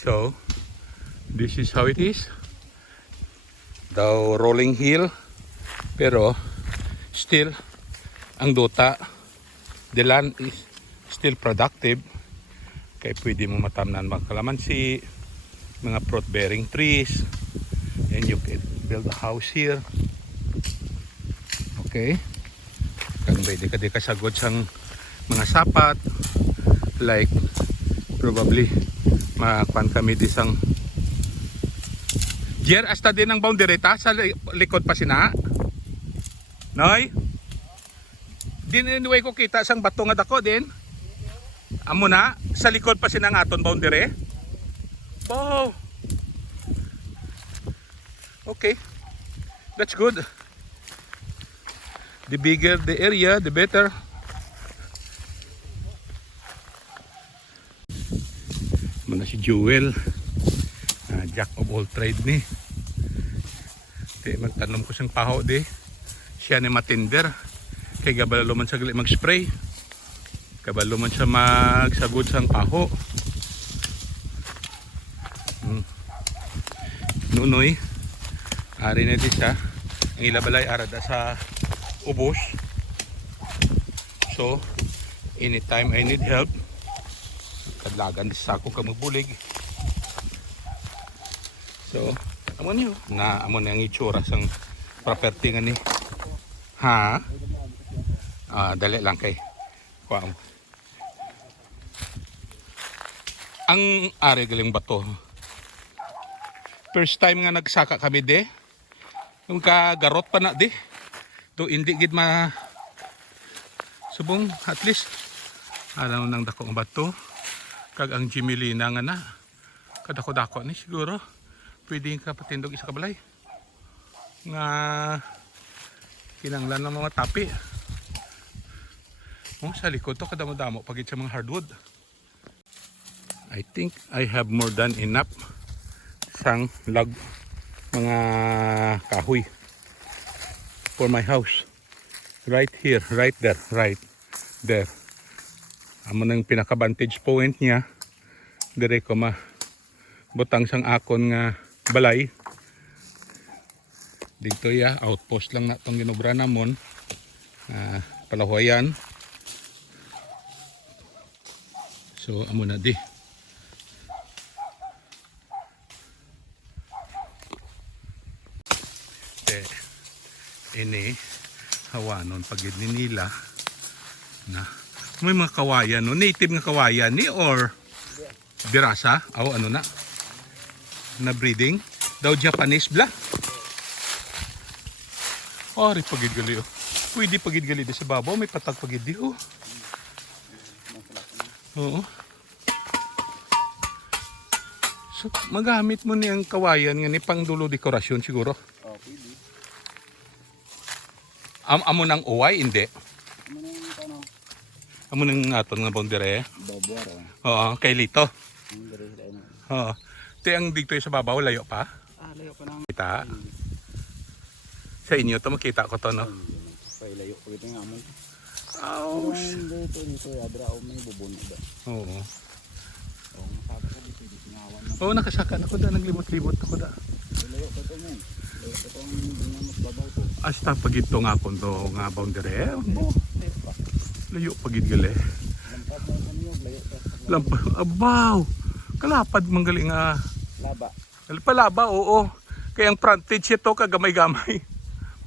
So, this is how it is. The rolling hill. Pero, still, ang duta, the land is still productive. Kaya pwede mo matamnan mga kalamansi, mga fruit-bearing trees. And you can build a house here. Okay. Kung pwede ka di kasagod sang mga sapat. Like, probably, makuan kami di sang Jer, hasta din ang boundary ta sa likod pa sina. Noy? Din anyway ko kita sang bato nga dako din. Amo na sa likod pa sina nga aton boundary. Oh. Okay. That's good. The bigger the area, the better. Muna si Jewel. Jack of all trade ni. Di magtanom ko siyang paho di. Siya ni matinder. Kay gabalo man sagli mag-spray. Kabalo man siya magsagod sang paho. Nunoy. Ari na di siya. Ang ilabalay arada sa ubos. So, anytime I need help, kadlagan sa ako ka magbulig. So, amo niyo na amo na ang itsura sang property nga ni. Ha? Dali lang kay. Kuang. Ang ari galing bato. First time nga nagsaka kami de. Yung kagarot pa na de. To hindi gid ma subong at least alam nang dako nga bato. Kag ang Jimelina nga na. Kadako-dako ni siguro. Pwede ka patindog isa kabalay nga kinanglan ng mga tapi. Sa likod to kadamo-damo pagit sa mga hardwood. I think I have more than enough sang lag mga kahoy for my house. Right here, right there, right there. Amo nang pinaka-vantage point niya. Dire ko butang sang akon nga balay. Dito ya, outpost lang na itong ginobra namon. Palahuayan. So, amo na di. Ini, hawanon pagid ni nila. Na, may mga kawayan, no? Native nga kawayan ni or dirasa? O ano na? Na breeding daw Japanese bla. Ori pagid gali oh. Pwede pagid gali di sa babaw, may patag pagid di oh. Oo. So magamit mo ni ang kawayan nga ni pangdulo dekorasyon siguro. Oh, pwede. Amo nang uway hindi. Amo nang aton nga boundary. Babuara. Oo, kay Lito. Oo. Te ang dito sa babaw layo pa? Layo pa nang Kita. Sa inyo to makita ko to no. Pay layo ko ito nga mo. Oh. Dito adra o may bubon ba. Oo. Oh, makita ko dito singawan na. Oo, nakasaka na ko da, naglibot-libot ako da. Layo pa to men. Layo pa tong dinamot babaw ko. Hasta pagid to nga kon to nga boundary. Layo pagid gali. Lampad mo kanyo layo pa. Lampad. Abaw. Kalapad manggali nga. Laba. Palaba, oo. Kaya ang frontage ito kagamay-gamay.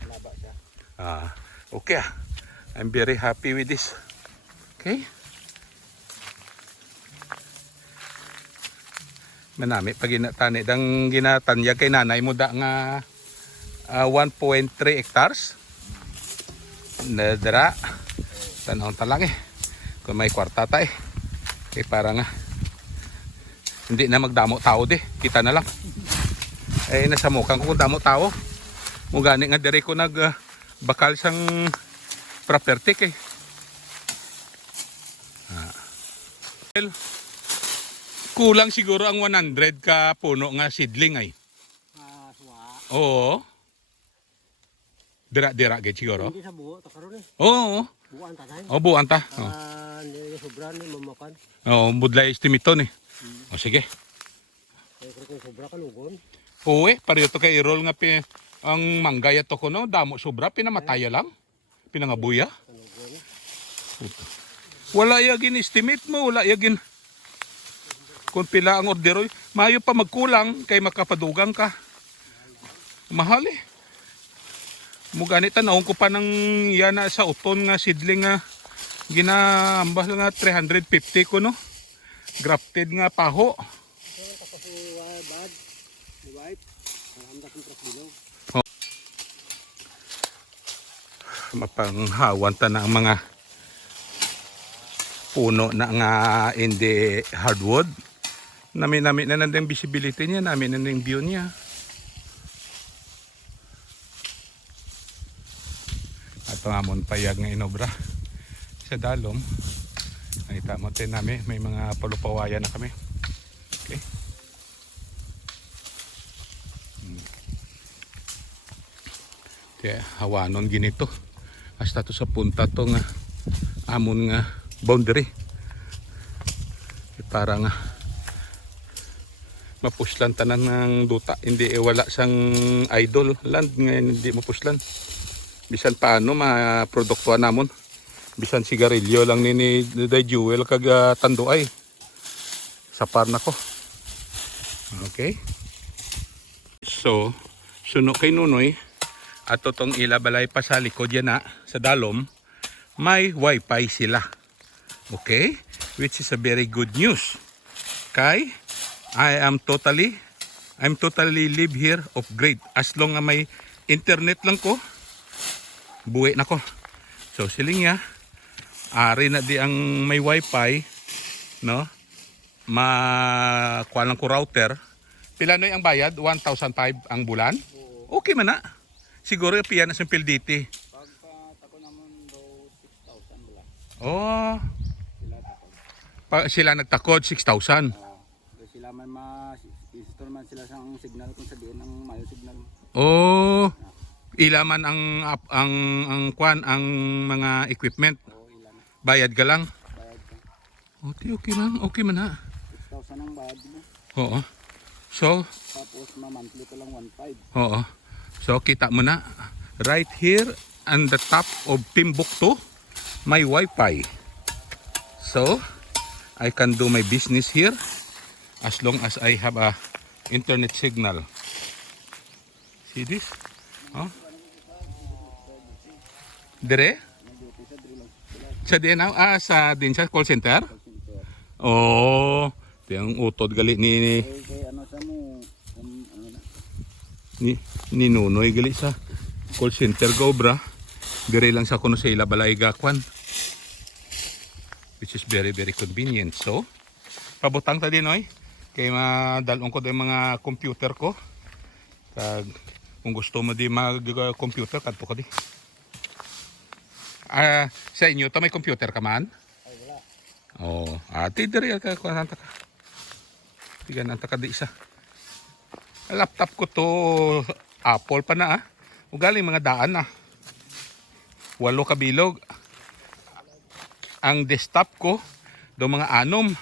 Laba siya. Okay. I'm very happy with this. Okay. Manami pag ginatani dang ginatanya kay nanay mo da nga 1.3 hectares. Nadara. Tanong talang eh. Kung may kwarta tayo. Kaya para nga hindi na magdamo tao di. Kita na lang. Eh nasa mukhang kung damo tao. Mugani nga dire ko bakal sang property kay. Well, kulang siguro ang 100 ka puno nga seedling ay. Suwa. Oo. Dira-dira gid siguro. Hindi sa buo ta karon eh. Oo. Buwan ta tayo. Oh, buwan ta. Ni sobra ni mamakan. Oh, budlay estimito ni. O sige. kung sobra kalugon. Uwe, pareho to kay Irol nga ang manggaya to ko no, damo sobra, pinamataya lang. Pinangabuya. Kalugon. Wala yagin estimate mo, wala yagin kung pila ang orderoy. Mayo pa magkulang kay makapadugang ka. Mahal eh. Muganit tanawon ko pa ng yana sa uton nga sidling nga ginaambas nga 350 ko no. Grafted nga paho. Tapos bad, white, handa kong trapilo. Mapanghawan ta na ang mga puno na nga hindi hardwood. Nami-nami na nandang visibility niya, nami na nandang view niya. Ato nga mon payag nga inobra sa dalom. Nakita mo tayo namin, may mga palupawayan na kami. Okay. Kaya hawanon ginito. Hasta to sa punta to nga amon nga boundary. Para nga mapuslan tanan ng duta. Hindi wala sang idol land ngayon, hindi mapuslan. Bisan paano maproduktuhan namon. Bisan sigarilyo lang ni Day Jewel kag tanduay. Sapar na ko. Okay. So, suno kay Nunoy at totong ilabalay pa sa likod yan na sa dalom, may wifi sila. Okay? Which is a very good news. Kay I'm totally live here of great. As long as may internet lang ko, buwi na ko. So siling ya, ari na di ang may wifi, no? Makuha lang ko router. Pila no ang bayad? 1,500 ang bulan? Okay man na. Siguro piyan na sa PLDT. Pagka naman daw 6,000 wala. Oh, Sila takot. sila nagtakod 6,000. Sila man install man sila sa signal kung sa diin ang mayo signal. Oh, ilaman ang kwan ang mga equipment. O ilan na. Bayad ka lang. Bayad ka. Okay lang. Okay man na. 6,000 ang bayad mo. Oo. So, Tapos monthly ko lang 1,500. oo. So, kita mo na. Right here on the top of Timbuktu, may Wi-Fi. So, I can do my business here as long as I have a internet signal. See this? Oh. Dire? Sa din sa din sa call center? Oh, tiyang utod gali ni Kaya ano sa mo, ano na. ni Nunoy gali sa call center Gobra. Dire lang sa kuno sa ila balay gakwan. Which is very convenient. So, pabutang ta din oy kay madalon ko din mga computer ko. Kag kung gusto mo di mag-computer kadto ka di. Sa inyo to may computer ka man? Ay wala. Oh, ati dire ka kuanta ka. Tigan anta ka di isa. Laptop ko to Apple pa na Ugaling mga daan 8 kabilog. Ang desktop ko do mga 6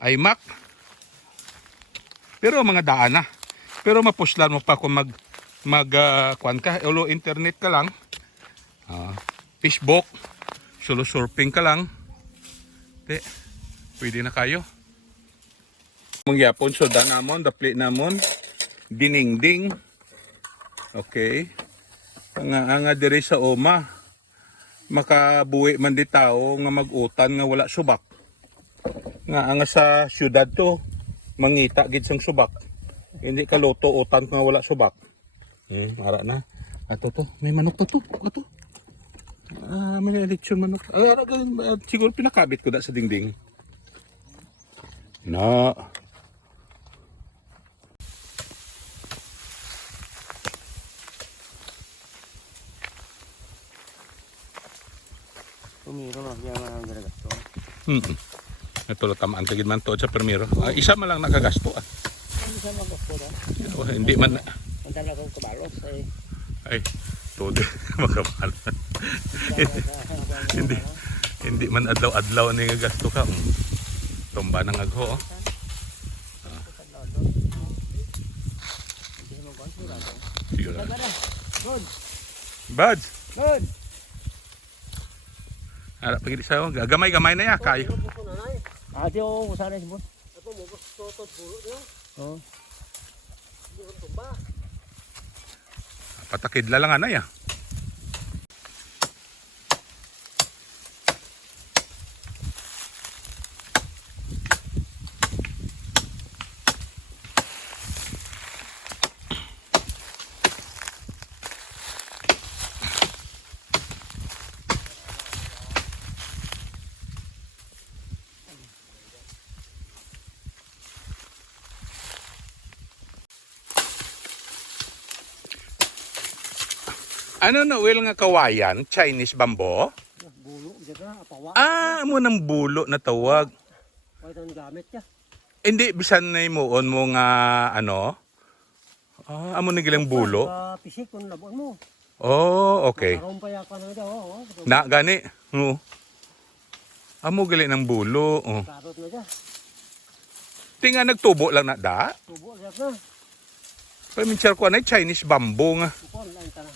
ay Mac. Pero mga daan Pero mapuslan mo pa kung kuan ka, ulo internet ka lang. Facebook, solo surfing ka lang. Pwede na kayo. Mangyapon so da namon, dapli namon, diningding. Okay. Nga diri sa Oma. Makabuhi man di tao nga magutan nga wala subak. Nga sa syudad to, mangita gid sang subak. Hindi ka loto utan nga wala subak. Ara na. Ato to, may manok to. Ato. May lechon manok. Siguro pinakabit ko da sa dingding. Na. Tumiro na kaya ang garagasto. Ito lo tamaan kagid man to sa primero. Isa man lang nakagasto Ano sa mga gasto da? Hindi man Ang talagang kabalos ay todo makapal. Hindi man adlaw-adlaw ni gasto ka. Tumba nang agho. Sige lang. Good. Buds. Good. Harap pagit sa gamay-gamay na ya kay. Ate o usara si boss. Oh. Patakidla lang ana ya. Ano na will nga kawayan? Chinese bamboo? Bulo jud na apawa. Amo ng bulo na tawag. Wala tang gamit ka. Hindi bisan na imuon mo nga ano? Amo na gilang bulo. Pisik kun labon mo. Oh, okay. Karon pa yakan na daw. Na gani. Amo gali ng bulo. Oh. Karot na siya. Tinga nagtubo lang na da. Tubo siya na. Pero minchar ko na Chinese bamboo nga. Kupon lang ta na.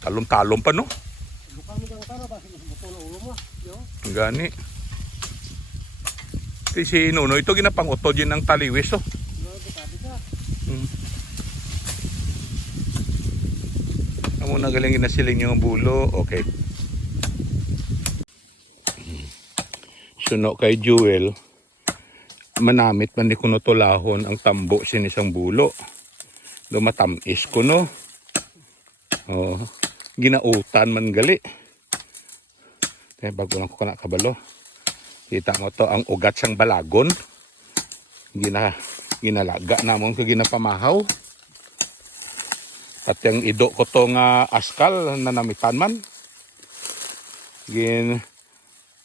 Talom-talom pa no. Bukan mo jang tara ba buto na ulo mo. Yo. Gani. Si Nuno ito ginapang-utod yun ng taliwis oh. Yo bukati ka. Amo na galing ginasiling yung bulo. Okay. Suno kay Jewel. Manamit man ni kuno tolahon ang tambo sinisang bulo. Lumatamis ko no. Oh, ginautan man gali. Kaya bago lang ko kana kabalo. Kita mo to ang ugat sang balagon. Ginalaga namon ko ginapamahaw. At yung ido ko to nga askal na namitan man.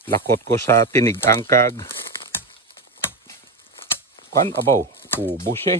Lakot ko sa tinigang kag kuan abaw ubos eh.